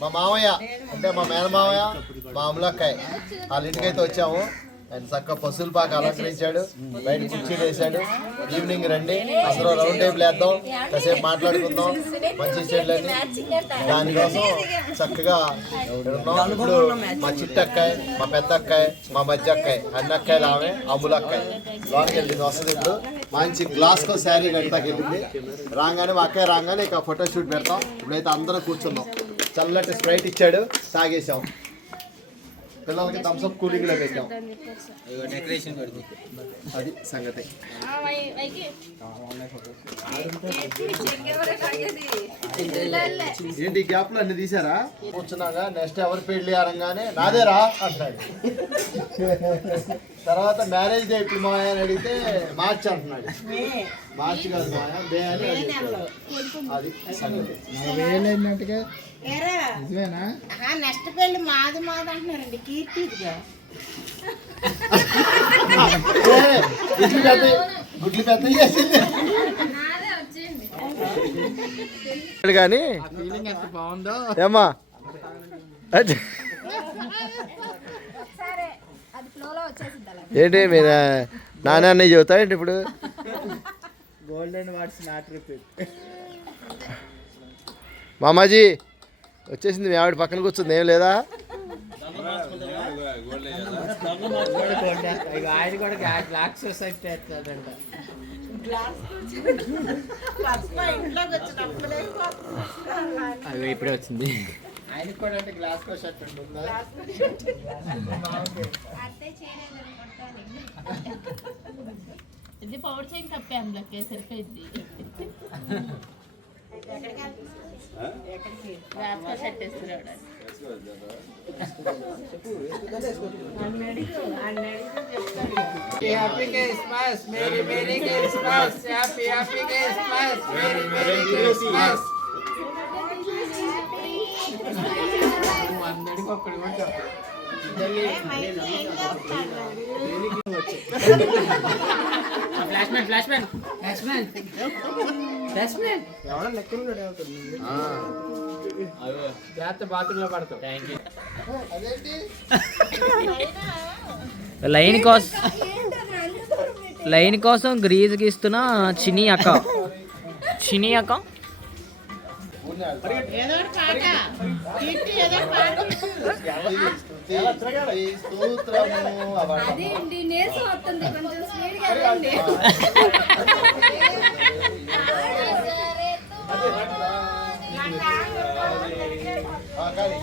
మా మామయ్య అంటే మా మేనమామయ్య మా అమలక్కాయ్ వాళ్ళ ఇంటికి అయితే వచ్చాము. ఆయన చక్కగా పశువులు పాక అలంకరించాడు బయట కుర్చీలు వేసాడు ఈవినింగ్ రండి అందరూ రౌండ్ టేబుల్ వేద్దాం కాసేపు మాట్లాడుకుందాం మంచి చెట్లని. దానికోసం చక్కగా ఉన్నాం. ఇప్పుడు మా చిట్టక్కాయ మా పెద్ద అక్కాయ మా మధ్య అక్కాయ అన్ని అక్కాయలు ఆమె అమ్ములక్కాయ్ లోనికి వెళ్ళింది వస్తుంది ఇప్పుడు. మంచి గ్లాస్కో శారీ గంటకి వెళ్ళింది. రాగానే మా అక్కయ్య రాగానే ఇక ఫోటో షూట్ పెడతాం. ఇప్పుడైతే అందరూ కూర్చున్నాం. చల్లటి స్ప్రైట్ ఇచ్చాడు తాగేసాం పిల్లలకి థమ్స్అప్ కూలింగ్లో పెట్టాం. అది సంగతి. ఏంటి ఈ గ్యాప్లో అన్ని తీసారా కూర్చున్నాగా నెక్స్ట్ ఎవరి పెళ్ళి అనగానే నాదేరా అంటాడు. తర్వాత మ్యారేజ్ డే ఎప్పుడు మాయ అని అడిగితే మార్చి అంటున్నాడు. మార్చి కాదు మాయ డే అని. అది నెక్స్ట్ పెళ్ళి మాది మాది అంటున్నారండి. కీర్తిదిగా ఏ, గుడ్లు పెద్ద గుడ్లు పెద్ద చేసింది. కానీ? ఫీలింగ్ ఏంటి మీరు నాన్న ఏంటి ఇప్పుడు? గోల్డెన్ వాట్స్ నాట్ రిపీట్ మామాజీ వచ్చేసింది మీ ఆవిడ పక్కన కూర్చుంది ఏం లేదా? ఆయన కూడా బ్లాక్ సొసైటీ ఇప్పుడే వచ్చింది. ఆయనకి కూడా అంటే గ్లాస్ కో షర్ట్ ఉంటుందా ఇది పౌడర్ చేయి కప్పే అందులోకి సరిపోయింది. రాత్రి సెట్ వేస్తున్నాడు happy Christmas merry merry Christmas happy happy Christmas merry merry Christmas అందరికి ఒక్కడి కూడా ఎవడో లెక్కలు జాగ్రత్త బాత్రూంలో పడతావు థ్యాంక్ యూ లైన్ కోసం లైన్ కోసం గ్రీజ్ గీస్తున్న చిని అక్క. చిని అక్క? అదేంటి నీరసం వస్తుంది. కొంచెం స్పీడ్గా రండి. ఆ, కానీ.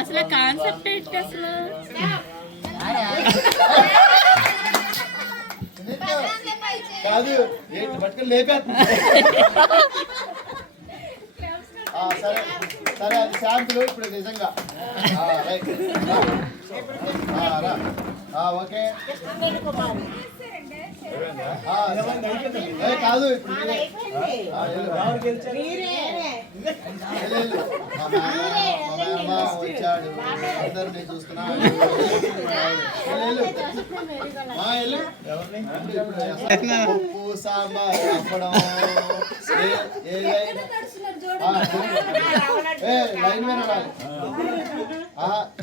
అసలు కాన్సెప్ట్ ఏంటి అసలు? ఏంటో? కాదు ఏంటి? పట్టుకొని లేపేస్తుంది. ఆ, సరే. సరే అది శాంతులు ఇప్పుడు నిజంగా. ఆ, రైట్. ఆ, రా. Ah, ఓకే కాదు. ఇప్పుడు వచ్చాడు అందరినీ. ఇప్పుడు పప్పు సాంబార్ అప్పడం line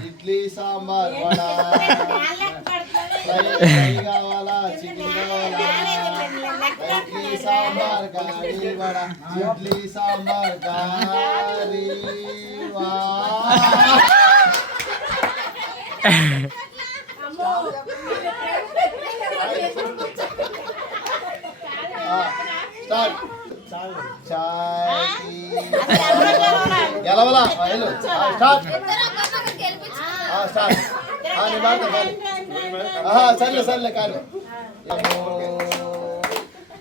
idli sambar vada. Fry fry కావాలా చికెన్ కావాలా ఇడ్లీ సాంబార్ గారి వడ ఇడ్లీ సాంబార్ గారి వా ఆ, స్టార్ట్ చాయ్ గెలవలా ఆ, వెళ్ళు ఆ, స్టార్ట్ ఆ, స్టార్ట్ ఆ, నీ మాట చాలు. ఆహా, సర్లే సర్లే కాదు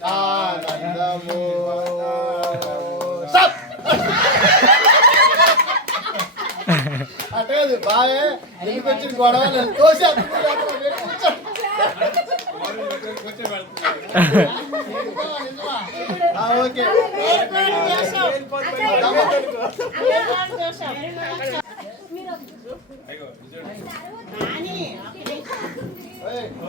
ఆనందము స్టాప్ అటేది బాయే ఎందుకు వచ్చిన గొడవ తోసి కూర్చో ఆ, ఓకే ఏయ్, అరే, కెమెరా తీసురా. ఆ, ఓకే, బాయ్. ఆ, పాట ఏం పాట ఏదో పాట పాడతారు నువ్వు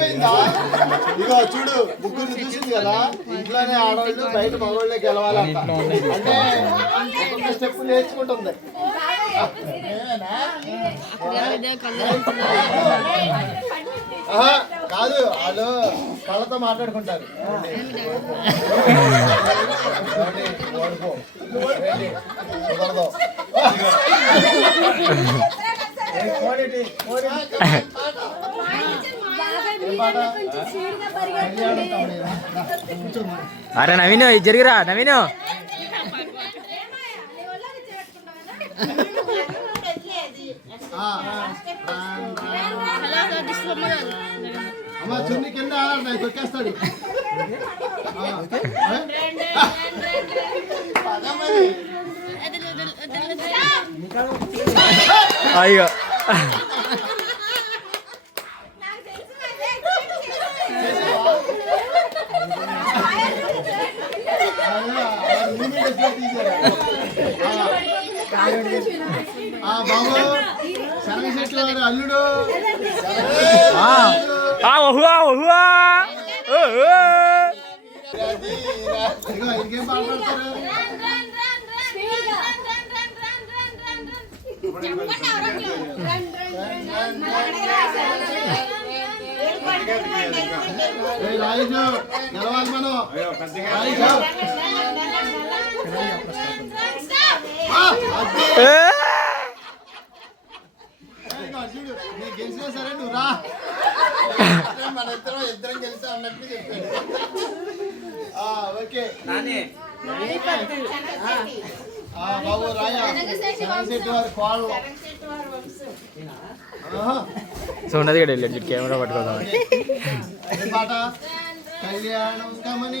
తెలిసిపోయిందా ఇగో చూడు ముగ్గురు చూసింది కదా ఇంట్లోనే ఆడవాళ్ళు బయట మగవాళ్ళే గెలవాలంట అంటే ఒక్కొక్క స్టెప్ నేర్చుకుంటుంది కాదు వాళ్ళు కళ్ళతో మాట్లాడుకుంటారు? కుదరదు. ఏ, కోడేటి? కోడి. ఏం పాట? కళ్యాణం తమనేనా? కూర్చోమ్మా. అరే నవీన్ ఇది జరిగిరా? నవీన్. ఆ, అమ్మ చున్ని కింద. అయ్యో అదే, ఆ లిమిట్ ఎట్లా తీశారు? ఆ, ఆ, బాబు శరగ చెట్టు వారి అల్లుడు. ఇంకేం ఏ రాజు గెలవాలి మనం ఆ, అదే. ఏ! ఇదిగో చూడు నేను గెలిచినా సరే నువ్వు రా. మన ఇద్దరం ఇద్దరం గెలిచా అన్నట్టు చెప్పాడు. ఆ, ఓకే. ఆ, బాబు రాయా. శెట్టి వారి కోళ్ళు ఉన్నది కూడా వెళ్ళండి కెమెరా పట్టుకోదాం. పాట? కళ్యాణం కమని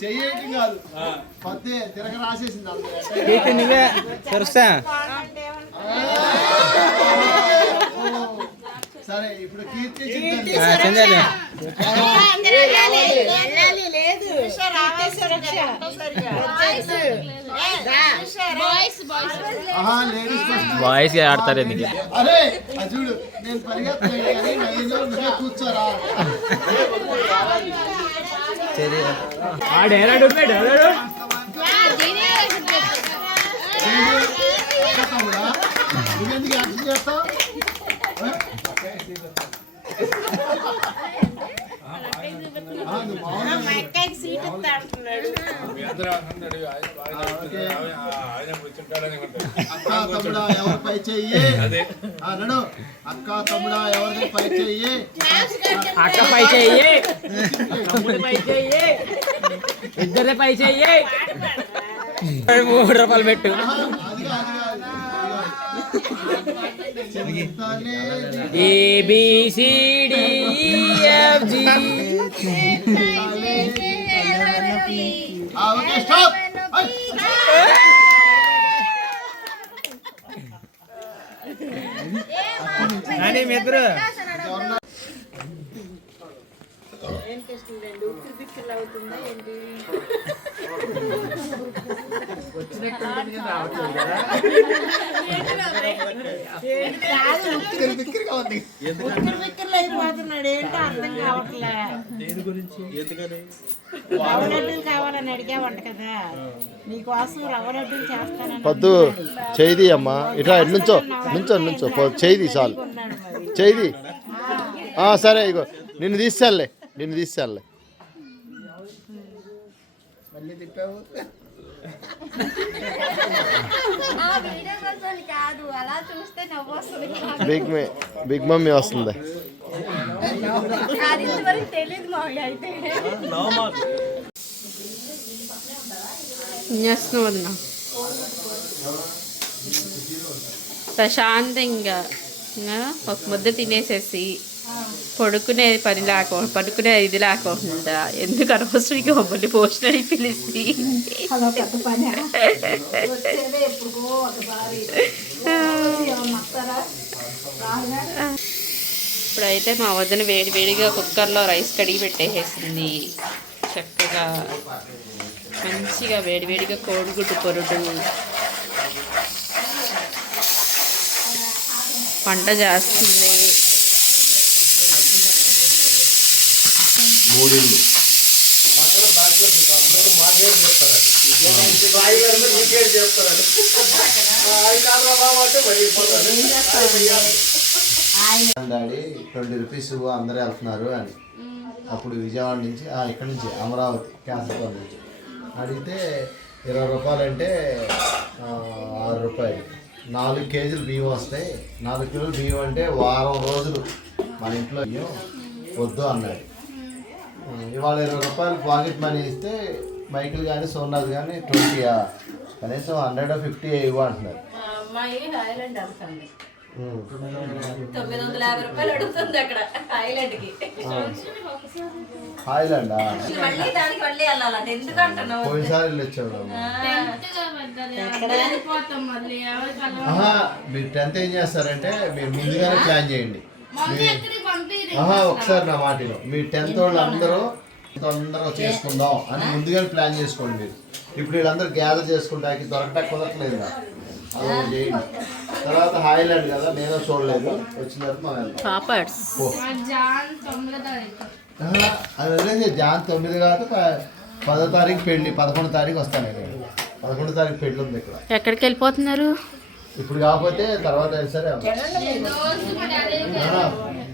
చెయ్యటం కాదు. పద్దే తిరగ రాసేసింది అంతే. తెరుస్తా. సరే ఇప్పుడు కీర్తి బాయ్స్ ఆడతారు ఎందుకు? అరే చూడు నేను పరిగెత్తలేదు కానీ నవీన్ నువ్వే కూర్చోరా. ఆడు ఎరాడు అక్క తమ్ముడా ఎవరి పై చెయ్యి నడు అక్క తమ్ముడా ఎవరిది పై చెయ్యి అక్క పై చెయ్యి పై చెయ్యి ఇద్దరి పై చెయ్యి మూడు రూపాయలు పెట్టు ఆహా, అది కాదు, అది కాదు. చెబుతానే A B C D okay stop. Nani ఏం టెస్టింగ్ అండి ఉప్పు పిచ్చిల్ అవుతుందా? ఏంటి? అయిపోతున్నాడు. ఏంటో అర్థం కావట్లే. దేని గురించి? ఎందుకని? రవ్వ లడ్డూలు కావాలని అడిగావంట కదా. నీకోసం రవ్వ లడ్డూలు చేస్తానని పొద్దు చేయి అమ్మా. ఇట్లా నుంచో నుంచో నుంచో చేయి చాలు. చేయి ఆ, సరే ఇగో నిన్ను తీసేయాలే. నిన్ను తీసేయాలే. మళ్ళీ తిప్పావు? బిగ్ మే బిగ్ మమ్మీ వస్తుంది. ప్రశాంతంగా ఒక ముద్ద తినేసేసి పడుకునే పని లేకుండా పడుకునే ఇది లేకుండా ఎందుకు అనవసరంగా మమ్మల్ని పోషణ పిలిచి? ఇప్పుడైతే మా వదిన వేడి వేడిగా కుక్కర్లో రైస్ కడిగి పెట్టేసేసింది. చక్కగా మంచిగా వేడివేడిగా కోడిగుడ్డు పొరుడు. వంట చేస్తుంది మూడింది డాడీ ట్వంటీ రూపీస్ అందరూ వెళ్తున్నారు అని. అప్పుడు విజయవాడ నుంచి ఆ, ఇక్కడ నుంచి అమరావతి క్యాన్సర్ నుంచి. అడిగితే ఇరవై రూపాయలు అంటే ఆ, ఆరు రూపాయలు. నాలుగు కేజీలు బియ్యం వస్తాయి. నాలుగు కిలోలు బియ్యం అంటే వారం రోజులు. మన ఇంట్లో బియ్యం వద్దు అన్నాడు. ఇవాళ ఇరవై రూపాయలు పాకెట్ మనీ ఇస్తే మైకిల్ కానీ సోనాథ్ కానీ ట్వంటీ కనీసం హండ్రెడ్ ఫిఫ్టీ ఇవ్వ అంటున్నారు. అమ్మాయి థాయిలాండ్ వెళ్తుంది ఉమ్. తొమ్మిది వందల యాభై రూపాయలు అడుగుతుంది అక్కడ థాయిలాండ్కి హాయిలాండా మళ్ళీ దానికి మళ్ళీ వెళ్ళాలంట ఎందుకు అంటున్నావు పోయినసారి వెళ్ళొచ్చాడు ఆహా మీరు టెన్త్ ఏం చేస్తారంటే మీరు ముందుగానే ప్లాన్ చేయండి. ఒకసారి నా మాటలో. మీ టెన్త్ వాళ్ళు అందరూ తొందరగా చేసుకుందాం అని ముందుగానే ప్లాన్ చేసుకోండి మీరు. ఇప్పుడు వీళ్ళందరూ గ్యాదర్ చేసుకుంటానికి దొరకటం కుదరట్లేదు. అలా చేయండి. తర్వాత హాయిలాండ్ కదా నేను చూడలేదు. వచ్చిన తర్వాత మనం అది వదిలేసి జాన్ తొమ్మిది కాదు పదో తారీఖు పెళ్ళి పదకొండు తారీఖు వస్తాను నేను. పదకొండు తారీఖు పెళ్ళి ఉంది ఇక్కడ. ఎక్కడికి వెళ్ళిపోతున్నారు? ఇప్పుడు కాకపోతే తర్వాత అయినా సరే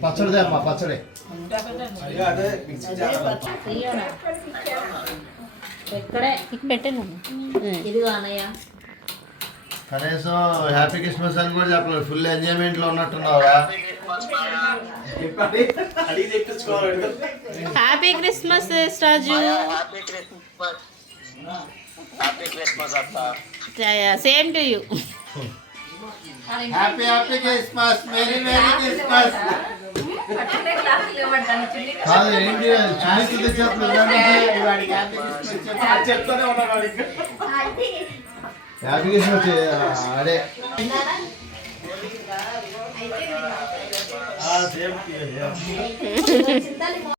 పచ్చడిదే అమ్మా పచ్చడి. కనీసం హ్యాపీ క్రిస్మస్ అని కూడా చెప్పలేదు. ఫుల్ ఎంజాయ్మెంట్లో ఉన్నట్టున్నావురా happy Christmas Raju. Same to you. Happy happy Christmas. Merry merry Christmas. కాదు ఏంటి చెప్పు. చెప్తానే క్రిస్మస్ అదే. సేమ్